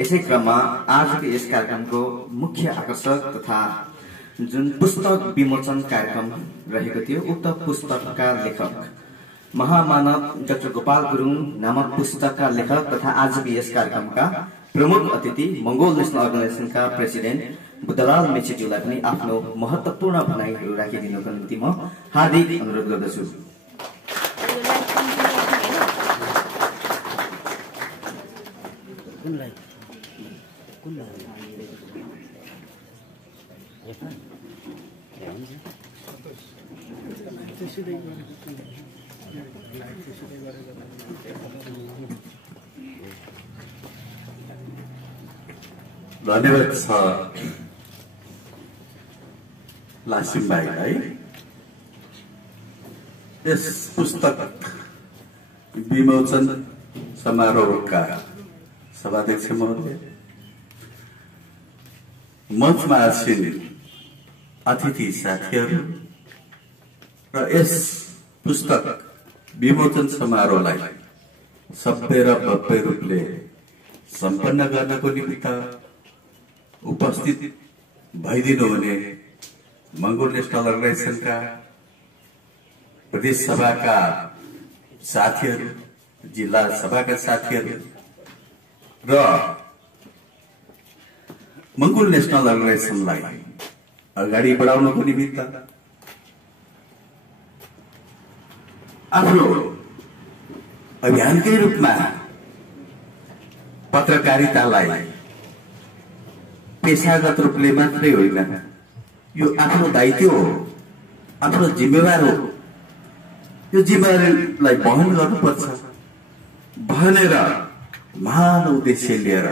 यसै क्रममा आजको यस कार्यक्रमको मुख्य आकर्षक तथा जुन पुस्तक विमोचन कार्यक्रम रहेको थियो, उक्त पुस्तकका लेखक महामानव डाक्टर गोपाल गुरुङ नामक पुस्तकका लेखक तथा आजको यस कार्यक्रमका प्रमुख अतिथि मंगोल नेशनल अर्गनाइजेसनका प्रेसिडेन्ट बुद्धलाल मेचेज्यूलाई पनि आफ्नो महत्वपूर्ण भनाइहरू राखिदिनुको निम्ति म हार्दिक अनुरोध गर्दछु। धन्यवाद छ लासिम भाइलाई। यस पुस्तक विमोचन समारोहका सभाध्यक्ष महोदय, मञ्चमा आसीन अतिथि साथीहरू र यस पुस्तक विमोचन समारोहलाई सभ्य र भव्य रूपले सम्पन्न गर्नको निमित्त उपस्थित भइदिनु हुने मंगोल नेशनल अर्गनाइजेसनका प्रदेश सभाका साथीहरू, जिल्ला सभाका साथीहरू र मंगोल नेशनल अर्गनाइजेसनलाई अगाडि बढाउनको निमित्त आफ्नो अभियानकै रूपमा पत्रकारितालाई पेशागत रूपले मात्रै होइन, यो आफ्नो दायित्व हो, आफ्नो जिम्मेवार हो। यो जिम्मेवारीलाई वहन गर्नुपर्छ भनेर महान उद्देश्य लिएर,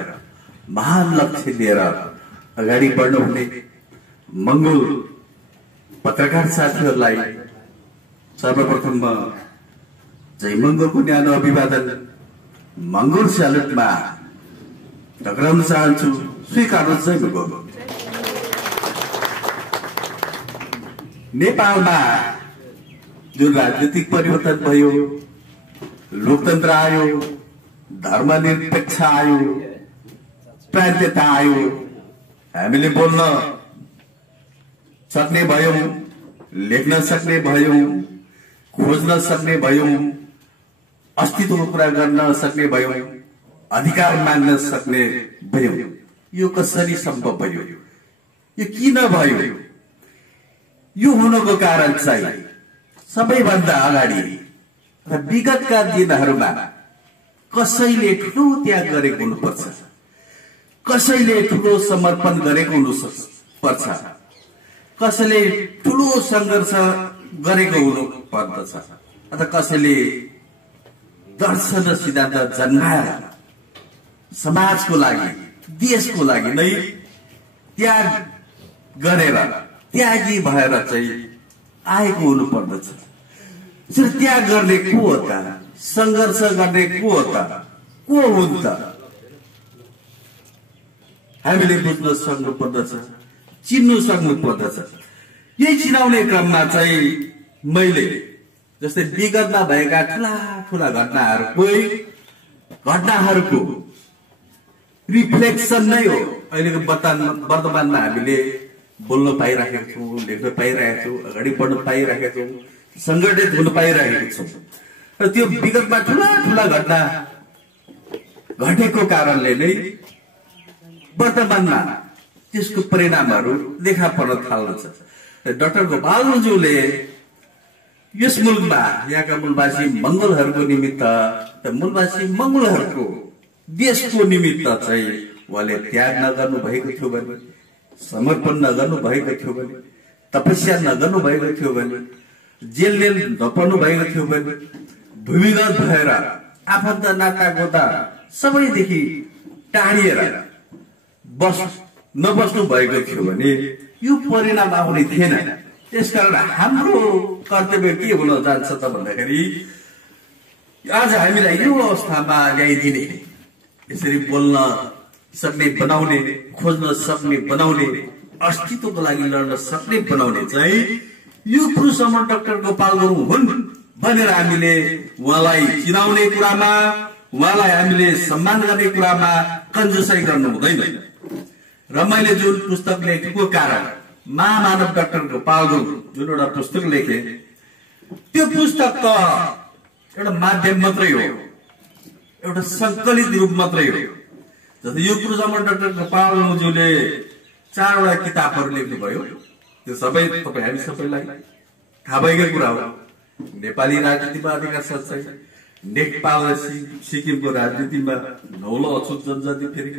महान लक्ष्य लिएर अगाडि बढ्नुहुने मंगोल पत्रकार साथीहरूलाई सर्वप्रथम म जय मंगोलको न्यानो अभिवादन, मंगोल स्यालुटमा टक्राउन चाहन्छु। स्वीकार्नुहोस् जय मंगोल। नेपालमा जुन राजनीतिक परिवर्तन भयो, लोकतन्त्र आयो, धर्मनिरपेक्ष आयो, प्रान्तीयता आयो, हामीले बोल्न सक्ने भयौं, लेख्न सक्ने भयौं, खोज्न सक्ने भयौं, अस्तित्वको कुरा गर्न सक्ने भयौं, अधिकार माग्न सक्ने भयौं। यो कसरी सम्भव भयो? यो किन भयो? यो हुनको कारण चाहिँ सबैभन्दा अगाडि विगतका दिनहरूमा कसैले ठूलो त्याग गरेको हुनुपर्छ, कसैले ठूलो समर्पण गरेको हुनुपर्छ, कसैले ठूलो संघर्ष गरेको हुनुपर्दछ, अथवा कसैले दर्शन र सिद्धान्त जन्माएर समाजको लागि, देशको लागि नै त्याग गरेर, त्यागी भएर चाहिँ आएको हुनुपर्दछ। त्याग गर्ने को हो त? संघर्ष गर्ने को हो त? को हुन् त? हामीले बुझ्न सक्नु पर्दछ, चिन्नु सक्नु पर्दछ। यही चिनाउने क्रममा चाहिँ मैले जस्तै विगतमा भएका ठूला ठूला घटनाहरूको रिफ्लेक्सन नै हो अहिलेको वर्तमानमा हामीले बोल्न पाइरहेका छौँ, लेख्न पाइरहेका छौँ, अगाडि बढ्न पाइरहेका छौँ, संगठित हुन पाइरहेका छौँ। र त्यो विगतमा ठूला ठूला घटना घटेको कारणले नै वर्तमानमा त्यसको परिणामहरू देखा पर्न थाल्दछ। डाक्टर गोपालज्यूले यस मुलुकमा यहाँका मूलवासी मंगोलहरूको निमित्त, मूलवासी मंगोलहरूको देशको निमित्त चाहिँ उहाँले त्याग नगर्नु भएको थियो भने, समर्पण नगर्नु भएको थियो भने, तपस्या नगर्नु भएको थियो भने, जेल नपर्नु भएको थियो भने, भूमिगत भएर आफन्त नाता गोता सबैदेखि टाढिएर नबस्नु भएको थियो भने यो परिणाम आउने थिएन। त्यसकारण हाम्रो कर्तव्य के हुन जान्छ त भन्दाखेरि आज हामीलाई यो अवस्थामा ल्याइदिने, यसरी बोल्न सक्ने बनाउने, खोज्न सक्ने बनाउने, अस्तित्वको लागि लड्न सक्ने बनाउने चाहिँ यो पुरुषसम्म डाक्टर गोपाल गुरुङ हुन् भनेर हामीले उहाँलाई चिनाउने कुरामा, उहाँलाई हामीले सम्मान गर्ने कुरामा कन्जुसाई गर्नु हुँदैन। र मैले जुन पुस्तक लेखेको कारण महामानव डाक्टर गोपाल गुरुङ जुन एउटा पुस्तक लेखे, त्यो पुस्तक त एउटा माध्यम मात्रै हो, एउटा संकलित रूप मात्रै हो। जस्तै यो कुरोसम्म डाक्टर गोपाल गुरुङज्यूले 4वटा किताबहरू लेख्नुभयो, त्यो सबै तपाईँ हामी सबैलाई थाहा भएकै कुरा हो। नेपाली राजनीतिमा अधिकार सच्चाइ, नेपाल र सिक्किमको राजनीतिमा नौलो अछुत जनजाति फेरि,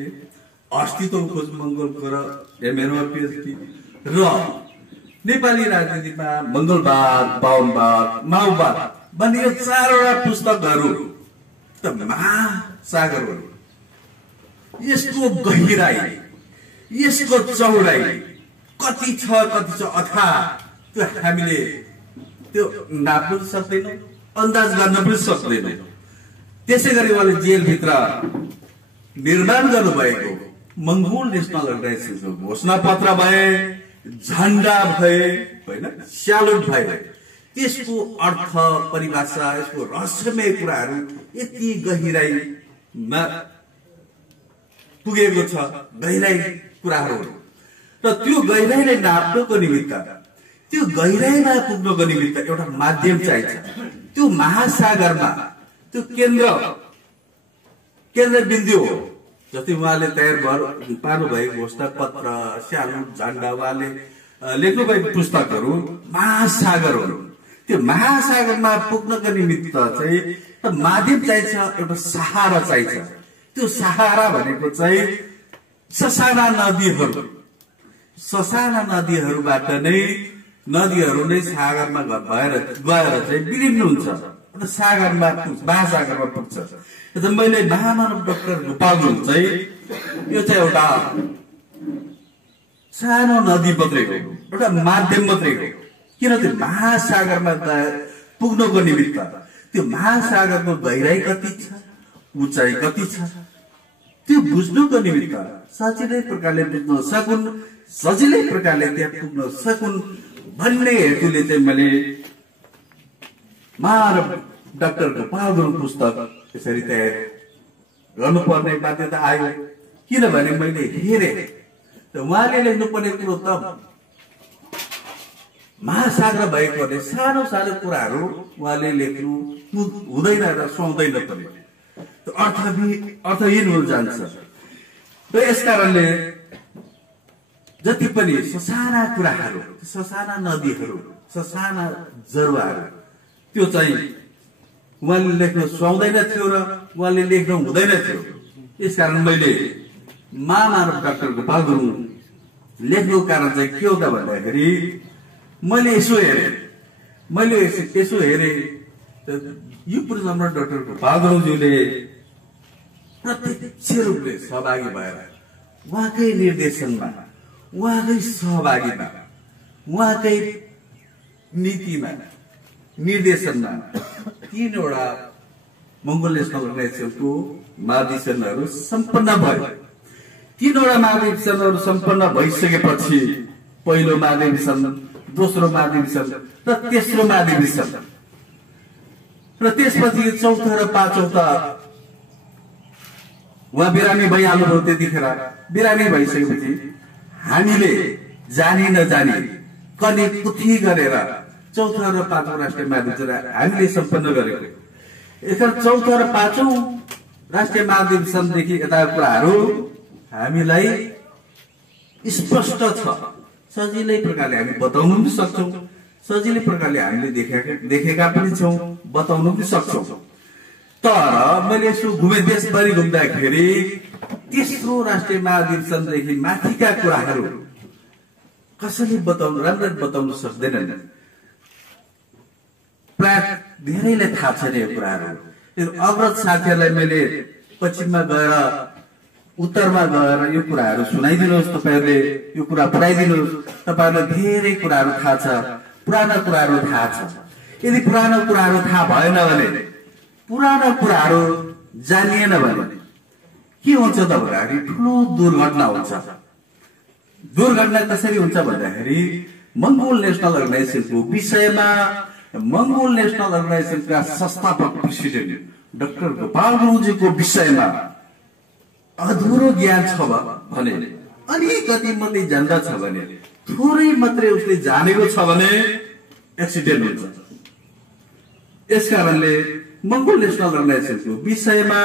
अस्तित्व खोज मंगलको र एमएनमा पिएचडी, र नेपाली राजनीतिमा मंगलवाद, बाहुनवाद, माओवाद भन्ने यो 4वटा पुस्तकहरू त महासागर हो। यसको गहिराई, यसको चौडाई कति छ अथाह त्यो हामीले त्यो नाप्नु सक्दैनौँ, अन्दाज गर्न पनि सक्दैनौँ। त्यसै गरी उहाँले जेलभित्र निर्माण गर्नुभएको मंगोल नेशनल अर्गनाइजेसनको घोषणा पत्र भए, झण्डा भए, होइन स्यालुट भए, त्यसको अर्थ परिभाषा, यसको रहस्यमय कुराहरू यति गहिराईमा पुगेको छ, गहिराई कुराहरू। र त्यो गहिराईलाई नाप्नको निमित्त, त्यो गहिराईमा पुग्नको निमित्त एउटा माध्यम चाहिन्छ। त्यो महासागरमा त्यो केन्द्र बिन्दु हो। जस्तै उहाँले तयार पार्नु भएको घोषणा पत्र, स्यालुट, झण्डा, उहाँले लेख्नु भएको पुस्तकहरू महासागरहरू। त्यो महासागरमा पुग्नको निमित्त चाहिँ माध्यम चाहिन्छ, एउटा सहारा चाहिन्छ। त्यो सहारा भनेको चाहिँ ससाना नदीहरू, ससाना नदीहरूबाट नै नदीहरू नै सागरमा गएर चाहिँ विलीन हुन्छ र सागरमा महासागरमा पुग्छ। मैले महामानव डाक्टर गोपाल गुरुङ चाहिँ यो चाहिँ एउटा सानो नदी मात्रै हो, एउटा माध्यम मात्रै हो। किनभने महासागरमा पुग्नको निमित्त त्यो महासागरको गहिराई कति छ, उचाइ कति छ, त्यो बुझ्नुको निमित्त सजिलै प्रकारले बुझ्न सकुन्, सजिलै प्रकारले त्यहाँ पुग्न सकुन् भन्ने हेतुले चाहिँ मैले महामानव डाक्टर गोपाल गुरुङ पुस्तक यसरी तयार गर्नुपर्ने बाध्यता आयो। किनभने मैले हेरेँ उहाँले लेख्नुपर्ने कुरो त महासागर भएकोले सानो सानो कुराहरू उहाँले लेख्नु हुँदैन र सुहाउँदैन पनि, अर्थहीन हुन जान्छ। र यस कारणले जति पनि ससाना कुराहरू, ससाना नदीहरू, ससाना जरुवाहरू त्यो चाहिँ उहाँले लेख्न सुहाउँदैन थियो र उहाँले लेख्नु हुँदैन थियो। यसकारण मैले महामानव डाक्टर गोपाल गुरुङ लेख्नुको कारण चाहिँ के हो त भन्दाखेरि मैले यसो हेरेँ यो पूर्वमा डाक्टर गोपाल गुरुङज्यूले प्रत्यक्ष रूपले सहभागी भएर उहाँकै निर्देशनमा, उहाँकै सहभागीमा, उहाँकै नीतिमा, निर्देशनमा 3वटा मंगोल नेशनल अर्गनाइजेसनको महाधिवेशनहरू सम्पन्न भयो। 3वटा महाधिवेशनहरू सम्पन्न भइसकेपछि पहिलो महाधिवेशन, दोस्रो महाधिवेशन र तेस्रो महाधिवेशन र त्यसपछि चौथो र पाँचौं त उहाँ बिरामी भइहाल्नुभयो। त्यतिखेर बिरामी भइसकेपछि हामीले जानी नजानी कने कुथी गरेर चौथो र पाँचौं राष्ट्रिय महाधिवेशन हामीले सम्पन्न गरेको। यसरी चौथो र पाँचौं राष्ट्रिय महाधिवेशनदेखि यताका कुराहरू हामीलाई स्पष्ट छ, सजिलै प्रकारले हामी बताउन पनि सक्छौं, सजिलै प्रकारले हामीले देखेका पनि छौं, बताउन पनि सक्छौं। तर मैले यसो घुमे देशभरि घुम्दाखेरि तेस्रो राष्ट्रिय महाधिवेशनदेखि माथिका कुराहरू कसैले राम्ररी बताउन सक्दैनन्। प्राय धेरैलाई थाहा छैन यो कुराहरू। अग्रज साथीहरूलाई मैले पश्चिममा गएर, उत्तरमा गएर यो कुराहरू सुनाइदिनुहोस्, तपाईँहरूले यो कुरा पुऱ्याइदिनुहोस्, तपाईँहरूलाई धेरै कुराहरू थाहा छ, पुराना कुराहरू थाहा छ। यदि पुराना कुराहरू थाहा भएन भने, पुराना कुराहरू जानिएन भने के हुन्छ त भन्दाखेरि ठुलो दुर्घटना हुन्छ। दुर्घटना कसरी हुन्छ भन्दाखेरि मंगोल नेशनल अर्गनाइजेसनको विषयमा मंगोल नेशनल अर्गनाइजेसनका संस्थापक प्रेसिडेन्ट डाक्टर गोपाल गुरुङजीको विषयमा अधुरो ज्ञान छ भने, अलिकति मात्रै जान्दछ भने, थोरै मात्रै उसले जानेको छ भने एक्सिडेन्ट हुन्छ। यसकारणले मङ्गोल नेसनल अर्गनाइजेसनको विषयमा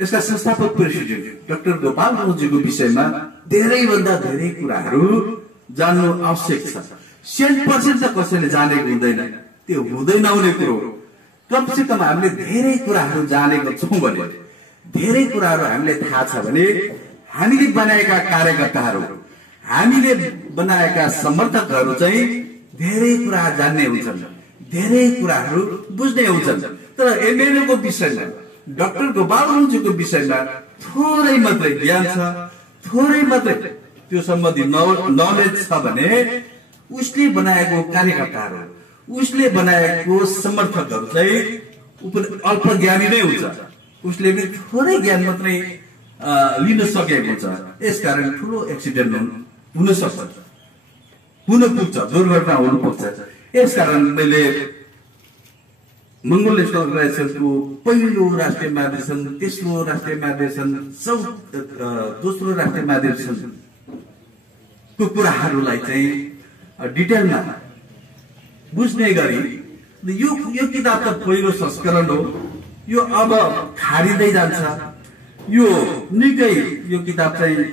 यसका संस्थापक प्रेसिडेन्ट डाक्टर गोपाल गुरुङजीको विषयमा धेरैभन्दा धेरै कुराहरू जान्नु आवश्यक छ। 100% त कसैले जानेको हुँदैन, त्यो हुँदै नहुने कुरो। कमसे कम हामीले धेरै कुराहरू जानेको छौँ भने, धेरै कुराहरू हामीले थाहा छ भने, हामीले बनाएका कार्यकर्ताहरू, हामीले बनाएका समर्थकहरू चाहिँ धेरै कुरा जान्ने हुन्छन्, धेरै कुराहरू बुझ्ने हुन्छन्। तर एमएलएको विषयमा, डाक्टर गोपाल गुरुङजीको विषयमा थोरै मात्रै ज्ञान छ, थोरै मात्रै त्यो सम्बन्धी नलेज छ भने उसले बनाएको कार्यकर्ताहरू, उसले बनाएको समर्थकहरू चाहिँ अल्प ज्ञानी नै हुन्छ। उसले पनि थोरै ज्ञान मात्रै लिन सकेको हुन्छ। यसकारण ठुलो एक्सिडेन्ट हुन सक्छ, हुन पुग्छ, दुर्घटना हुन पुग्छ। यसकारण मैले मङ्गोल नेसनल अर्गनाइजेसनको पहिलो राष्ट्रिय महाधिवेशन, तेस्रो राष्ट्रिय महाधिवेशन, दोस्रो राष्ट्रिय महाधिवेशनको कुराहरूलाई चाहिँ डिटेलमा बुझ्ने गरी यो किताब त पहिलो संस्करण हो, यो अब खारिँदै जान्छ। यो निकै यो किताब चाहिँ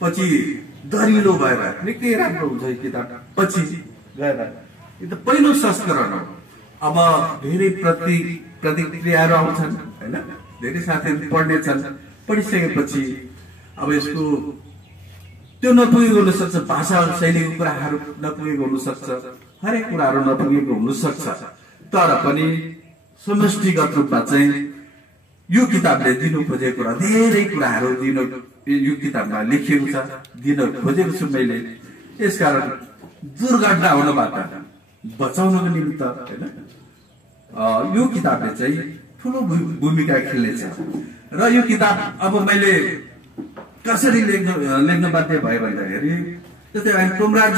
पछि दरिलो भएर निकै राम्रो हुन्छ। यो किताब पछि गएर यो त पहिलो संस्करण हो। अब धेरै प्रतिक्रियाहरू आउँछन् हैन, धेरै साथीहरू पढ्नेछन्। पढिसकेपछि अब यसको त्यो नपुगेको हुन सक्छ, भाषा शैलीको कुराहरू नपुगेको हुन सक्छ, हरेक कुराहरू नपुगेको हुन सक्छ। तर पनि समष्टिगत रूपमा चाहिँ यो किताबले दिनु खोजेको र धेरै कुराहरू यो किताबमा लेखिएको छ, दिन खोजेको छु मैले। यसकारण दुर्घटना हुनबाट बचाउनको निमित्त हैन यो किताबले चाहिँ ठुलो भूमिका खेल्नेछ। र यो किताब अब मैले कसरी लेख्न बाध्य भयो भन्दाखेरि, जस्तै टोमराज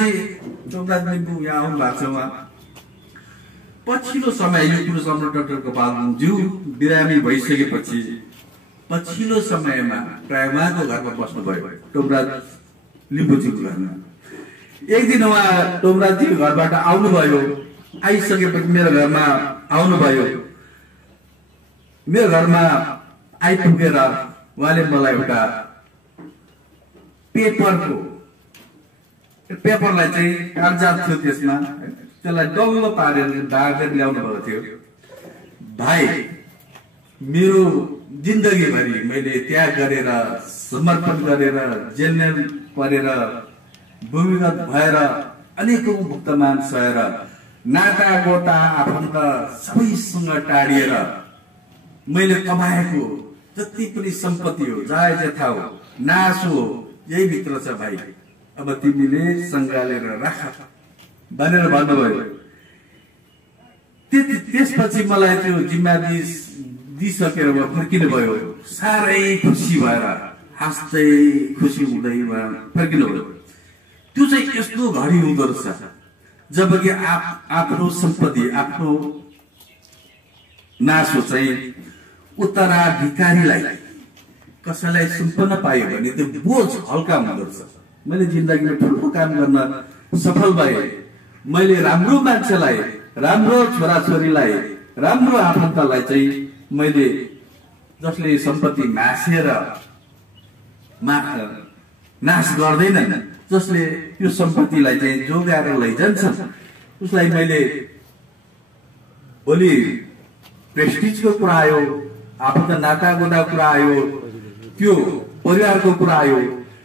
लिम्बू यहाँ आउनु भएको छ। उहाँ पछिल्लो समय यो पुरुष सम्राट डाक्टर गोपाल गुरुङज्यू बिरामी भइसकेपछि पछिल्लो समयमा प्राय उहाँको घरमा बस्नुभयो, टोमराज लिम्बूजीको घरमा। एक दिन उहाँ टोमराजजीको घरबाट आउनुभयो। आइसकेपछि मेरो घरमा आउनुभयो। मेरो घरमा आइपुगेर उहाँले मलाई एउटा पेपरलाई चाहिँ कागजात थियो, त्यसमा त्यसलाई डल्लो पारेर दागेर ल्याउनु भएको थियो। भाइ, मेरो जिन्दगीभरि मैले त्याग गरेर, समर्पण गरेर, जेल परेर, भूमिगत भएर, अनेकौं भुक्तमान सहेर, नाता गोता आफन्त सबैसँग टाढिएर मैले कमाएको जति पनि सम्पत्ति हो, जाय जथा हो, नास हो, यही भित्र छ भाइ। अब तिमीले सङ्घालेर राख भनेर भन्नुभयो। त्यसपछि मलाई त्यो जिम्मा दिइसकेर फर्किनु भयो। साह्रै खुसी भएर, हाँस्दै खुसी हुँदै फर्किनु भयो। त्यो चाहिँ यस्तो घडी हुँदो रहेछ जबकि आफ्नो सम्पत्ति, आफ्नो नासो चाहिँ उत्तराधिकारीलाई कसैलाई सुम्पन पायो भने त्यो बोझ हल्का हुँदो रहेछ। मैले जिन्दगीमा ठुलो काम गर्न सफल भए। मैले राम्रो मान्छेलाई, राम्रो छोराछोरीलाई, राम्रो आफन्तलाई चाहिँ मैले, जसले सम्पत्ति नाश गर्दैनन्, जसले यो सम्पत्तिलाई चाहिँ जोगाएर लैजान्छन्, उसलाई मैले भोलि प्रेस्टिजको कुरा आयो, आफन्त नाता गोता कुरा आयो, त्यो परिवारको कुरा आयो,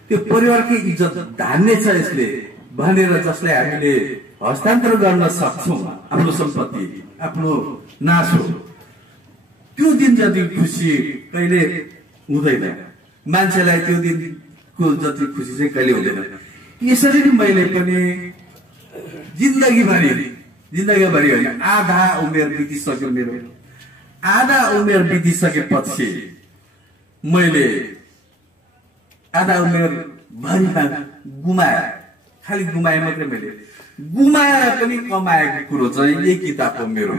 त्यो परिवारकै इज्जत धान्ने छ यसले भनेर जसलाई हामीले हस्तान्तरण गर्न सक्छौँ आफ्नो सम्पत्ति, आफ्नो नासो, त्यो दिन जति खुसी कहिले हुँदैन। मान्छेलाई त्यो दिनको जति खुसी चाहिँ कहिले हुँदैन। यसरी नै मैले पनि जिन्दगीभरि होइन, आधा उमेर बितिसक्यो मेरो। आधा उमेर बितिसकेपछि मैले आधा उमेर भरिमा गुमाए, खालि गुमाए मात्रै। मैले गुमाएर पनि कमाएको कुरो चाहिँ यही किताब हो मेरो।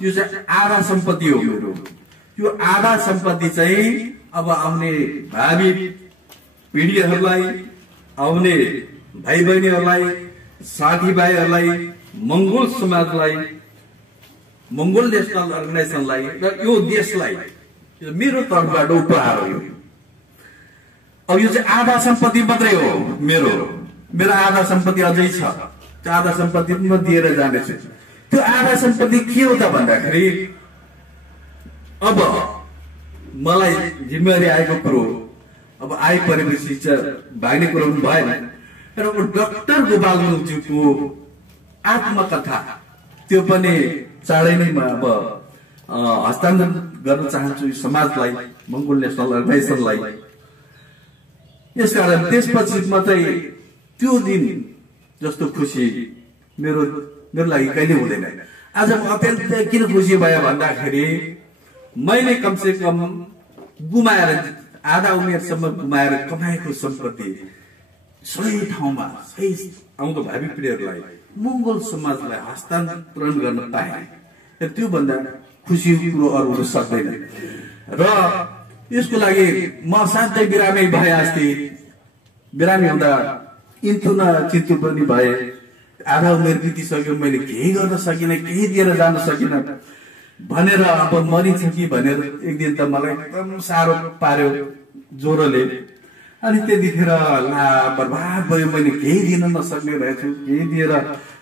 यो चाहिँ आधा सम्पत्ति हो मेरो। यो आधा सम्पत्ति चाहिँ अब आउने भावी पिढीहरूलाई, आउने भाइ बहिनीहरूलाई, साथीभाइहरूलाई, मंगोल समाजलाई, मंगोल नेशनल अर्गनाइजेसनलाई र यो देशलाई मेरो तर्फबाट उपहार हो। अब यो चाहिँ आधा सम्पत्ति मात्रै हो मेरो आधा सम्पत्ति अझै छ। त्यो आधा सम्पत्ति म दिएर जानेछु। त्यो आधा सम्पत्ति के हो त भन्दाखेरि अब मलाई जिम्मेवारी आएको कुरो अब आइपरेपछि चाहिँ भाग्ने कुरो पनि भएन। र डाक्टर गोपाल गुरुङज्यूको आत्मकथा त्यो पनि चाँडै नै म अब हस्तान्तरण गर्न चाहन्छु समाजलाई, मंगोल नेशनल अर्गनाइजेसनलाई। यसकारण त्यसपछि मात्रै त्यो दिन जस्तो खुसी मेरो लागि कहिले हुँदैन। आज म अत्यन्त किन खुसी भयो भन्दाखेरि मैले कमसे कम गुमाएर आधा उमेरसम्म गुमाएर कमाएको सम्पत्ति सही ठाउँमा सही आउँदो भावी पिँढीहरूलाई मंगोल समाजलाई हस्तान्तरण गर्न पाए। त्यो भन्दा खुसी कुरो अरू हुन सक्दैन। र यसको लागि म साँच्चै बिरामी भए अस्ति। बिरामी हुँदा इन्तु न चिन्तु पनि भए। आधा उमेर बितिसक्यो, मैले केही गर्न सकिनँ, केही दिएर जान सकिनँ भनेर अब मरिन्छ कि भनेर एक दिन त मलाई एकदम साह्रो पार्यो ज्वरोले। अनि त्यतिखेर ला बर्बाद भयो, मैले केही दिन नसक्ने रहेछु, केही दिएर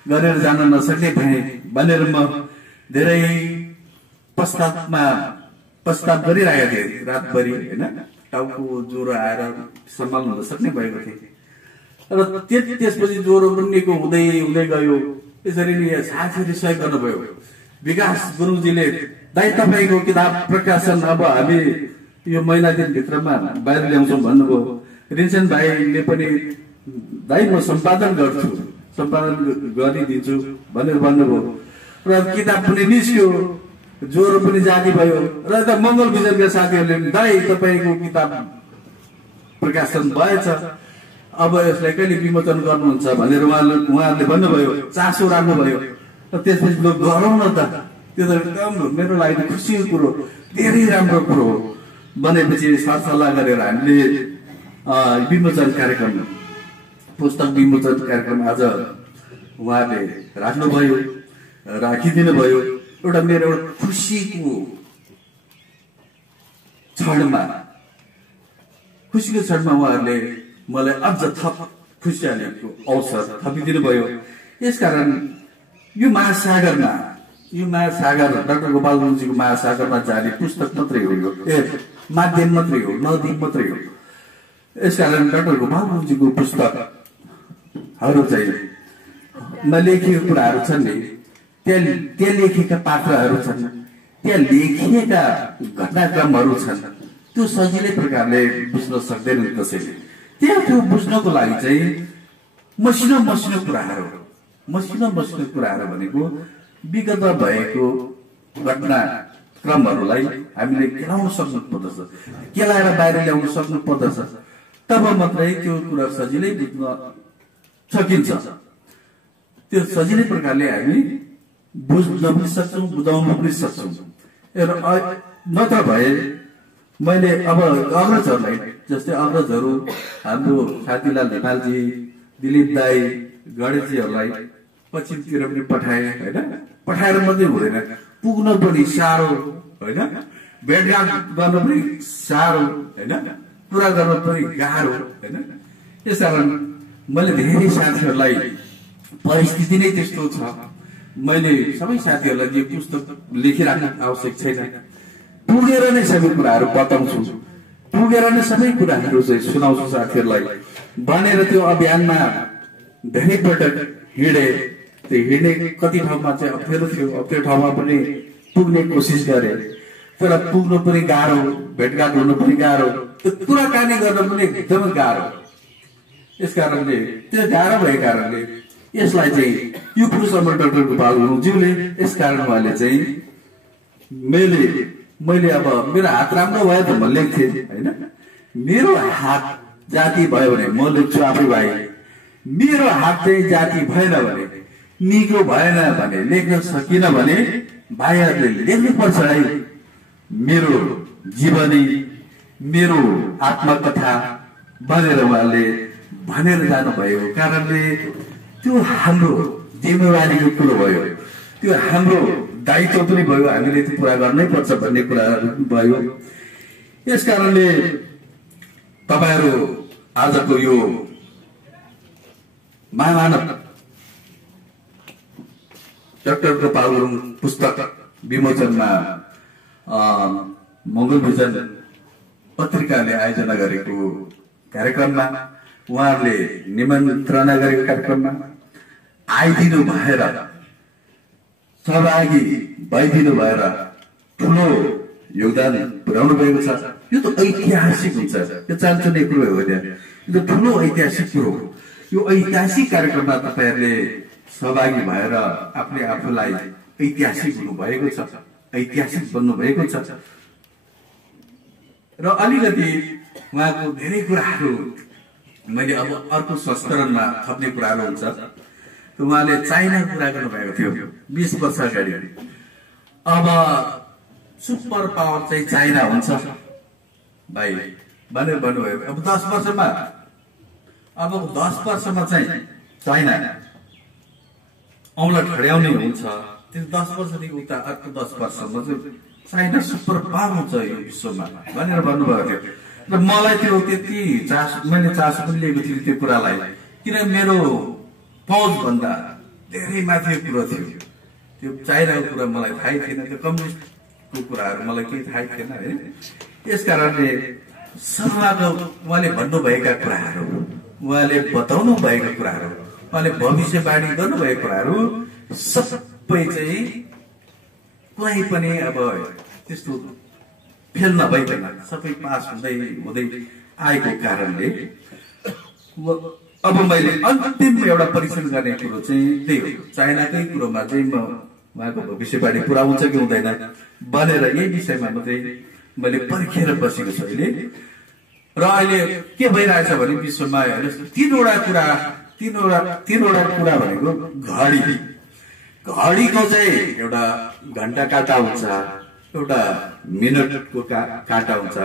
गरेर जान नसक्ने भए भनेर म धेरै पश्चाताप गरिरहेको थिएँ रातभरि होइन। टाउको ज्वरो आएर सम्हाल्नु नसक्ने भएको थिएँ। र त्यसपछि ज्वरो पनि निको हुँदै हुँदै गयो। यसरी नै साथीहरूले सहयोग गर्नुभयो। विकास गुरुङजीले दाइ तपाईँको किताब प्रकाशन अब हामी यो महिना दिनभित्रमा बाहिर ल्याउँछौँ भन्नुभयो। रिन्सेन भाइले पनि दाइ म सम्पादन गर्छु, सम्पादन गरिदिन्छु भनेर भन्नुभयो। र किताब पनि निस्क्यो, ज्वरो पनि जाती भयो। र यता मंगोल विजनका साथीहरूले दाइ तपाईँको किताब प्रकाशन भएछ, अब यसलाई कहिले विमोचन गर्नुहुन्छ भनेर उहाँहरूले भन्नुभयो, चासो राख्नुभयो। र त्यसपछि लोक गरौँ न त, त्यो त एकदम मेरो लागि खुसीको कुरो, धेरै राम्रो कुरो हो भनेपछि सरसल्लाह गरेर हामीले विमोचन कार्यक्रम, पुस्तक विमोचन कार्यक्रम आज उहाँले राख्नुभयो, राखिदिनु भयो। एउटा मेरो खुसीको क्षणमा उहाँहरूले मलाई अझ थप खुसियालीको अवसर थपिदिनु भयो। यसकारण यो महासागरमा, यो महासागर डाक्टर गोपाल गुरुङजीको महासागरमा जाने पुस्तक मात्रै हो, यो माध्यम मात्रै हो, नदी मात्रै हो। यसकारण डाक्टर गोपाल गुरुङजीको पुस्तकहरू चाहिँ लेखिएको कुराहरू छन् नि, त्यहाँ लेखेका पात्रहरू छन्, त्यहाँ लेखिएका घटनाक्रमहरू छन्, त्यो सजिलै प्रकारले बुझ्न सक्दैन कसैले। त्यहाँ त्यो बुझ्नको लागि चाहिँ मसिनो कुराहरू भनेको विगतमा भएको घटनाक्रमहरूलाई हामीले केलाउन सक्नु पर्दछ, केलाएर बाहिर ल्याउन सक्नु पर्दछ। तब मात्रै त्यो कुरा सजिलै बुझ्न सकिन्छ। त्यो सजिलै प्रकारले हामी बुझ्न पनि सक्छौँ, बुझाउन पनि सक्छौँ। नत्र भए मैले अब अग्रजहरूलाई, जस्तै अग्रजहरू हाम्रो साथीलाल नेपालजी, दिलीप दाई, गणेशजीहरूलाई पश्चिमतिर पनि पठाए होइन। पठाएर मात्रै हुँदैन, पुग्न पनि साह्रो होइन, भेटघाट गर्न पनि साह्रो होइन, कुरा गर्न पनि गाह्रो होइन। यसकारण मैले धेरै साथीहरूलाई, परिस्थिति नै त्यस्तो छ, मैले सबै साथीहरूलाई यो पुस्तक लेखिराख्न आवश्यक छैन, पुगेर नै सबै कुराहरू बताउँछु, पुगेर नै सबै कुराहरू चाहिँ सुनाउँछु साथीहरूलाई भनेर त्यो अभियानमा धेरै पटक हिँडे। त्यो हिँड्ने कति ठाउँमा चाहिँ अप्ठ्यारो थियो, अप्ठ्यारो ठाउँमा पनि पुग्ने कोसिस गरे, तर पुग्नु पनि गाह्रो, भेटघाट हुनु पनि गाह्रो, त्यो कुराकानी गर्न पनि एकदमै गाह्रो। यसकारणले त्यो गाह्रो भएको कारणले यसलाई चाहिँ यो पुरुषमा डाक्टर गोपाल गुरुङज्यूले, यसकारण उहाँले चाहिँ मैले अब मेरो हात राम्रो भयो त म लेख्थेँ होइन। मेरो हात जाति भयो भने म लेख्छु आफै भाइ, मेरो हात चाहिँ जाति भएन भने, निको भएन भने, लेख्न सकिन भने भाइहरूले लेख्नुपर्छ है। मेरो जीवनी, मेरो आत्मकथा भनेर उहाँले भनेर जानुभएको कारणले त्यो हाम्रो जिम्मेवारीको कुरो भयो, त्यो हाम्रो दायित्व पनि भयो, हामीले त्यो पुरा गर्नै पर्छ भन्ने कुराहरू भयो। यस कारणले तपाईहरू आजको यो महामानव डाक्टर गोपाल गुरुङ पुस्तक विमोचनमा मंगल भिजन पत्रिकाले आयोजना गरेको कार्यक्रममा उहाँहरूले निमन्त्रणा गरेको कार्यक्रममा आइदिनु भएर, सहभागी भइदिनु भएर ठुलो योगदान पुर्याउनु भएको छ। यो त ऐतिहासिक हुन्छ, यो चालचल्ने कुरो होइन, यो त ठुलो ऐतिहासिक कुरो हो। यो ऐतिहासिक कार्यक्रममा तपाईहरूले सहभागी भएर आफूले आफूलाई ऐतिहासिक हुनुभएको छ, ऐतिहासिक बन्नु भएको छ। र अलिकति उहाँको धेरै कुराहरू मैले अब अर्को संस्करणमा थप्ने कुराहरू हुन्छ। उहाँले चाइनाको कुरा गर्नुभएको थियो 20 वर्ष अगाडि। अब सुपर पावर चाहिँ चाइना हुन्छ भाइ भनेर भन्नुभयो। अब 10 वर्षमा, अब 10 वर्षमा चाहिँ चाइना औँला ठड्याउने हुन्छ। त्यो 10 वर्षदेखि उता अर्को 10 वर्षमा चाहिँ चाइना सुपर पावर हुन्छ यो विश्वमा भनेर भन्नुभएको थियो। र मलाई त्यो त्यति मैले चासो पनि लिएको थिएँ त्यो कुरालाई, किन मेरो फौज भन्दा धेरै माथि कुरो थियो। त्यो चाइनाको कुरा मलाई थाहै थिएन, त्यो कम्युनिस्टको कुराहरू मलाई केही थाहै थिएन है। यस कारणले सभाको उहाँले भन्नुभएका कुराहरू, उहाँले बताउनु भएका कुराहरू, उहाँले भविष्यवाणी गर्नुभएका कुराहरू सबै चाहिँ कुनै पनि अब त्यस्तो फेल नभइकन सबै पास हुँदै हुँदै आएको कारणले अब मैले अन्तिम एउटा परीक्षण गर्ने कुरो चाहिँ त्यही हो। चाइनाकै कुरोमा चाहिँ म उहाँको भविष्यवाणी पुरा हुन्छ कि हुँदैन भनेर यही विषयमा मात्रै मैले पर्खेर बसेको छु अहिले। र अहिले के भइरहेछ भने विश्वमा तीनवटा कुरा भनेको घडीको चाहिँ एउटा घण्टा काटा हुन्छ, एउटा मिनटको काटा हुन्छ,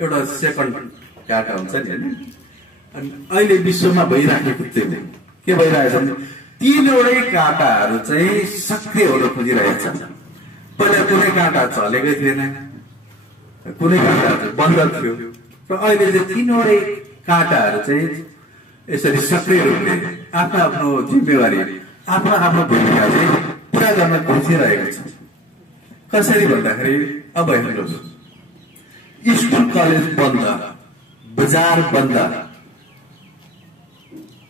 एउटा सेकेन्ड काटा हुन्छ नि होइन। अनि अहिले विश्वमा भइराखेको चाहिँ के भइरहेछ भने तीनवटै काँटाहरू चाहिँ सक्रिय हुन खोजिरहेछ। पहिला कुनै काँटा चलेकै थिएन, कुनै काँटाहरू बन्द थियो, र अहिले चाहिँ तीनवटै काँटाहरू चाहिँ यसरी सक्रिय रूपले आफ्नो आफ्नो जिम्मेवारी, आफ्नो आफ्नो भूमिका चाहिँ पुरा गर्न खोजिरहेको छ। कसरी भन्दाखेरि अब हेर्नुहोस्, स्कुल कलेज बन्द, बजार बन्द,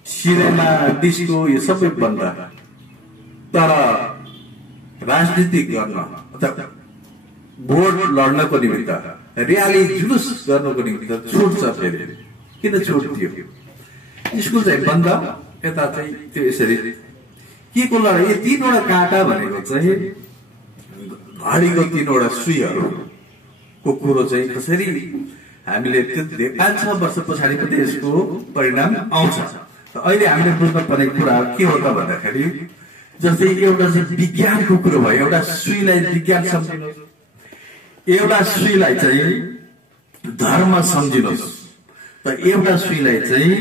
सिनेमा डिस्को यो सबै बन्द, तर राजनीति गर्न अथवा भोट लड्नको निमित्त, र्याली जुलुस गर्नको निमित्त छुट छ। फेरि किन छुट दियो? स्कुल चाहिँ बन्द, यता चाहिँ त्यो यसरी के को लडाई? यो तीनवटा काँटा भनेको चाहिँ घडीको तीनवटा सुईहरूको कुरो चाहिँ कसरी हामीले त्यो 5-6 वर्ष पछाडि पनि यसको परिणाम आउँछ। अहिले हामीले बुझ्नुपर्ने कुरा के हो त भन्दाखेरि, जस्तै एउटा चाहिँ विज्ञानको कुरो भयो, एउटा सुईलाई विज्ञान सम्झिनुहोस्, एउटा सुईलाई चाहिँ धर्म सम्झिनुहोस्, त एउटा सुईलाई चाहिँ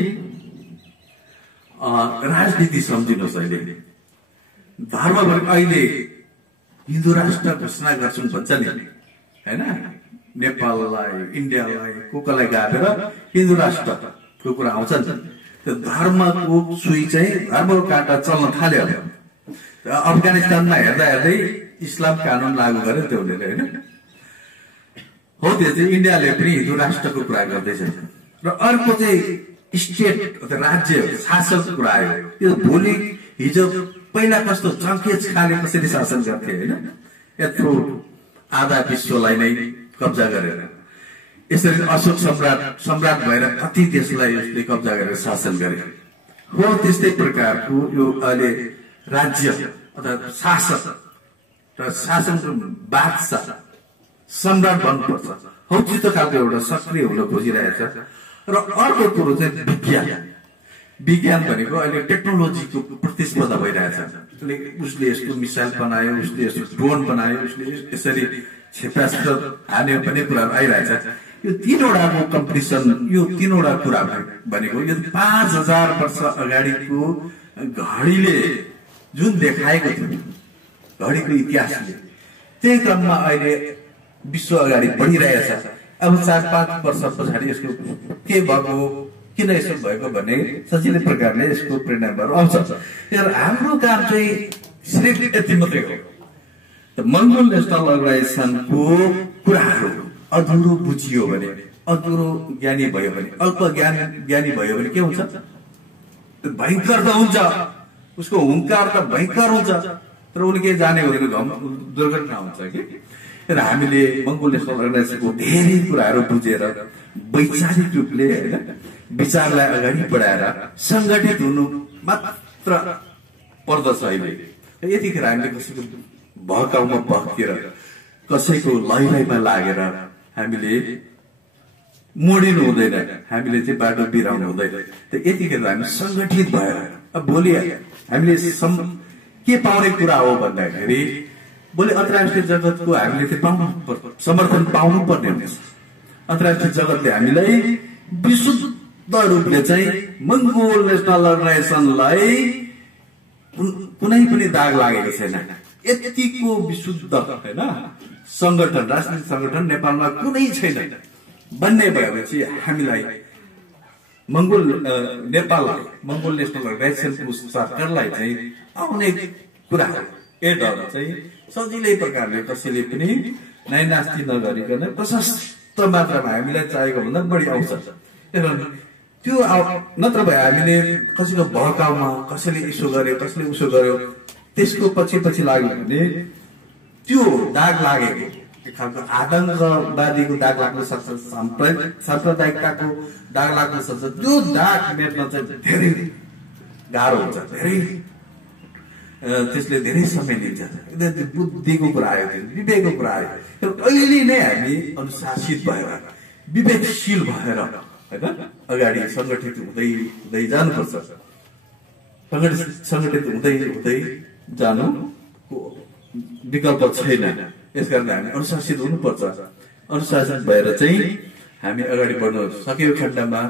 राजनीति सम्झिनुहोस्। अहिले धर्म भनेको अहिले हिन्दू राष्ट्र घोषणा गर्छौँ भन्छ नि होइन, नेपाललाई, इन्डियालाई, कोकालाई गापेर हिन्दू राष्ट्रको कुरा आउँछ नि। त्यो धर्मको सुई चाहिँ धर्मको काँटा चल्न थाल्यो। अफगानिस्तानमा हेर्दा हेर्दै इस्लाम कानुन लागू गर्यो त्यो होइन हो। त्यो चाहिँ इन्डियाले पनि हिन्दू राष्ट्रको कुरा गर्दैछ। र अर्को चाहिँ स्टेट अथवा राज्य शासनको कुरा आयो। यो भोलि हिजो पहिला कस्तो जङ्केज खाले कसरी शासन गर्थे होइन, यत्रो आधा विश्वलाई नै कब्जा गरेर, यसरी अशोक सम्राट भएर कति देशलाई यसले कब्जा गरेर शासन गरे हो। त्यस्तै प्रकारको यो अहिले राज्य अथवा शासक र शासनको बादशाह सम्राट बन्नुपर्छ हो, त्यस्तो खालको एउटा सक्रिय हुन खोजिरहेछ। र अर्को कुरो चाहिँ विज्ञान। विज्ञान भनेको अहिले टेक्नोलोजीको प्रतिस्पर्धा भइरहेछ। उसले यस्तो मिसाइल बनायो, उसले यस्तो ड्रोन बनायो, उसले यसरी क्षेपणास्त्र हान्यो भन्ने कुराहरू आइरहेछ। यो तीनवटाको कम्पिटिसन, यो तीनवटा कुरा भनेको यो 5000 वर्ष अगाडिको घडीले जुन देखाएको थियो, घडीको इतिहासले, त्यही क्रममा अहिले विश्व अगाडि बढिरहेछ। अब 4-5 वर्ष पछाडि यसको के भएको, किन यसो भएको भन्ने सजिलै प्रकारले यसको परिणामहरू आउँछ। तर हाम्रो काम चाहिँ सिर्फ यति मात्रै हो, मङ्गोल नेसनल अर्गनाइजेसनको कुराहरू अधुरो बुझियो भने, अधुरो ज्ञानी भयो भने, अल्प ज्ञानी भयो भने के हुन्छ? भयङ्कर त हुन्छ, उसको हुङ्कार त भयङ्कर हुन्छ, तर उसले के जाने हुँदैन, दुर्घटना हुन्छ कि। र हामीले मङ्गोल नेसनल अर्गनाइजेसनको धेरै कुराहरू बुझेर वैचारिक रूपले होइन विचारलाई अगाडि बढाएर सङ्गठित हुनु मात्र पर्दछ। अहिले यतिखेर हामीले कसैको भहकाउमा बहकेर, कसैको लैमा लागेर हामीले मोडिनु हुँदैन, हामीले चाहिँ बाटो बिराउनु हुँदैन। यतिखेर हामी सङ्गठित भएर अब भोलि हामीले के पाउने कुरा हो भन्दाखेरि, भोलि अन्तर्राष्ट्रिय जगतको हामीले चाहिँ समर्थन पाउनु पर्ने हुन्छ। अन्तर्राष्ट्रिय जगतले हामीलाई विशुद्ध रूपले चाहिँ मङ्गोल नेसनल अर्गनाइजेसनलाई कुनै पनि दाग लागेको छैन, यतिको विशुद्ध होइन संगठन, राजनीतिक संगठन नेपालमा कुनै छैन भन्ने भएपछि हामीलाई नेपाललाई मङ्गोल नेसनल अर्गनाइजेसनको सरकारलाई चाहिँ आउने कुराहरू एडहरू चाहिँ सजिलै प्रकारले कसैले पनि नाइनास्ती नगरिकन प्रशस्त मात्रामा हामीलाई चाहेको भन्दा बढी आउँछ। त्यो नत्र भए हामीले कसैको भहकाउमा, कसैले यसो गर्यो, कसैले उसो गर्यो, त्यसको पछि लाग्यो भने त्यो दाग लागेको एक खालको आतंकवादीको दाग लाग्न सक्छ, साम्प्रदायिकताको दाग लाग्न सक्छ। त्यो दाग मेट्न चाहिँ धेरै गाह्रो हुन्छ, त्यसले धेरै समय लिन्छ। बुद्धिको कुरा आयो, विवेकको कुरा आयो। तर अहिले नै हामी अनुशासित भएर, विवेकशील भएर होइन अगाडि सङ्गठित हुँदै जानुपर्छ। सङ्गठित हुँदै जानु विकल्प छैन। यसकारण हामी अनुशासित हुनुपर्छ। अनुशासित भएर चाहिँ हामी अगाडि बढ्न सकेको खण्डमा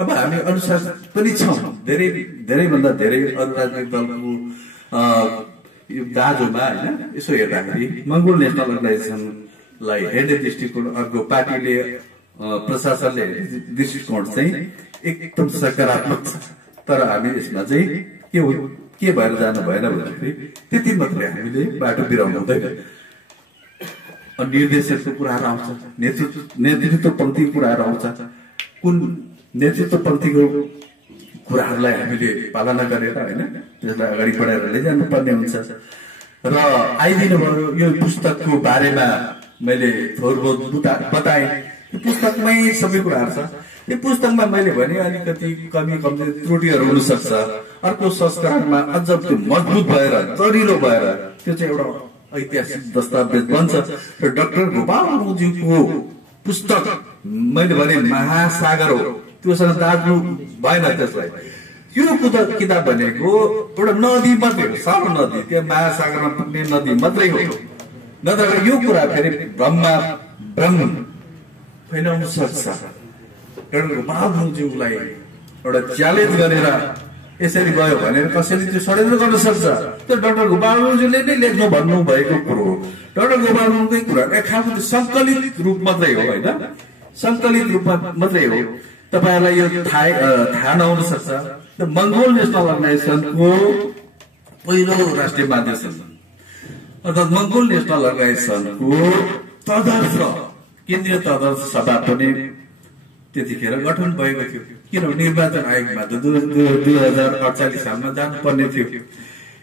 अब हामी अनुशासित पनि छौँ। धेरैभन्दा धेरै अरू राजनैतिक दलको दाजुमा होइन यसो हेर्दाखेरि मङ्गोल नेसनल अर्गनाइजेसनलाई हेर्ने दृष्टिकोण अर्को, पार्टीले प्रशासनले दृष्टिकोण चाहिँ एकदम सकारात्मक छ। तर हामी यसमा चाहिँ के भएर जानु भएन भन्दाखेरि त्यति मात्रै हामीले बाटो बिराउनु हुँदैन। निर्देशकको कुराहरू आउँछ, नेतृत्व पङ्क्तिको कुराहरू आउँछ। कुन नेतृत्व पङ्क्तिको कुराहरूलाई हामीले पालना गरेर होइन त्यसलाई अगाडि बढाएर लैजानु पर्ने हुन्छ। र आइदिनु भयो यो पुस्तकको बारेमा मैले थोर बहुत बताएँ। यो पुस्तकमै सबै कुराहरू छ। यो पुस्तकमा मैले भने अलिकति कमी त्रुटिहरू हुन सक्छ। अर्को संस्करणमा अझ त्यो मजबुत भएर, दरिलो भएर त्यो चाहिँ एउटा ऐतिहासिक दस्तावेज बन्छ। र डाक्टर गोपाल गुरुङज्यूको पुस्तक मैले भने महासागर हो, त्योसँग दाज्नु भएन त्यसलाई। यो किताब भनेको एउटा नदी मात्रै हो, सानो नदी, त्यो महासागरमा पुग्ने नदी मात्रै हो। नत्र यो कुरा फेरि भ्रम फैलाउन सक्छ। डाक्टर गोपाल गुरुङज्यूलाई एउटा च्यालेन्ज गरेर यसरी गयो भनेर कसैले त्यो षड्यन्त्र गर्न सक्छ। त्यो डाक्टर गोपाल गुरुङज्यूले नै लेख्नु भन्नु भएको कुरो हो। डाक्टर गोपाल गुरुङकै कुरा एक खालको सङ्कलित रूप मात्रै हो होइन, सङ्कलित रूपमा मात्रै हो। तपाईँहरूलाई यो थाहा नहुन सक्छ। मङ्गोल नेसनल अर्गनाइजेसनको पहिलो राष्ट्रिय महाधिवेशन अर्थात् मङ्गोल नेसनल अर्गनाइजेसनको तदर्थ केन्द्रीय तदर्थ सभा पनि त्यतिखेर गठन भएको थियो। किनभने निर्वाचन आयोगमा त 2048 सालमा जानुपर्ने थियो।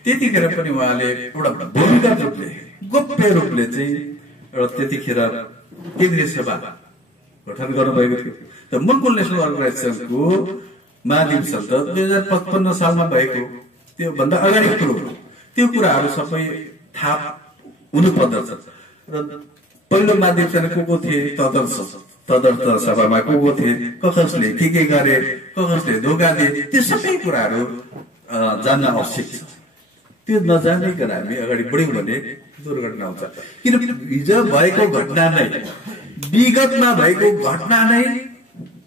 त्यतिखेर पनि उहाँले एउटा भूमिगत रूपले, गोप्य रूपले चाहिँ एउटा त्यतिखेर केन्द्रीय सभा गठन गर्नुभएको थियो। त मङ्गोल नेसनल अर्गनाइजेसनको महाधिवेशन त 2055 सालमा भएको, त्यो भन्दा अगाडिको कुरो हो। त्यो कुराहरू सबै थाहा हुनुपर्दछ। र पहिलो महाधिवेशन को थिए? तदर्थ सभामा को थिए, कसले के गरे, कसले धोका दिए, त्यो सबै कुराहरू जान्न आवश्यक छ। त्यो नजानिकन हामी अगाडि बढ्यौँ भने दुर्घटना हुन्छ। किन हिजो भएको घटना नै, विगतमा भएको घटना नै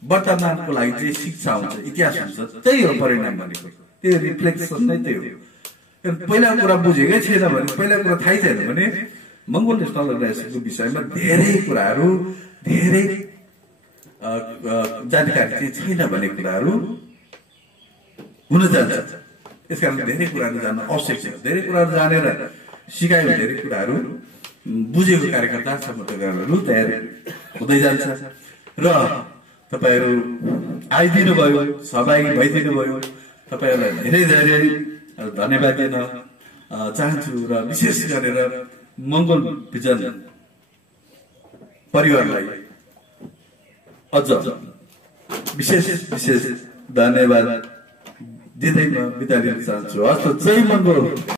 वर्तमानको लागि चाहिँ शिक्षा हुन्छ, इतिहास हुन्छ। त्यही हो परिणाम भनेको, त्यो रिफ्लेक्सन नै त्यही हो। पहिला कुरा बुझेकै छैन भने, पहिला कुरा थाहै छैन भने मङ्गोल नेसनल अर्गनाइजेसनको विषयमा धेरै कुराहरू, धेरै जानकारी चाहिँ छैन भन्ने कुराहरू हुन जान्छ। यसकारण धेरै कुराहरू जान्न आवश्यक छ। धेरै कुराहरू जानेर सिकायो धेरै कुराहरू बुझेको कार्यकर्ता समर्थकहरू तयार हुँदै जान्छ। र तपाईहरू आइदिनु भयो, सहभागी भइदिनु भयो, तपाईहरूलाई धेरै धेरै धन्यवाद दिन चाहन्छु। र विशेष गरेर मङ्गोल भिजन परिवारलाई अझ विशेष धन्यवाद दिँदै म बिदा लिन चाहन्छु। हस्त जय मङ्गोल।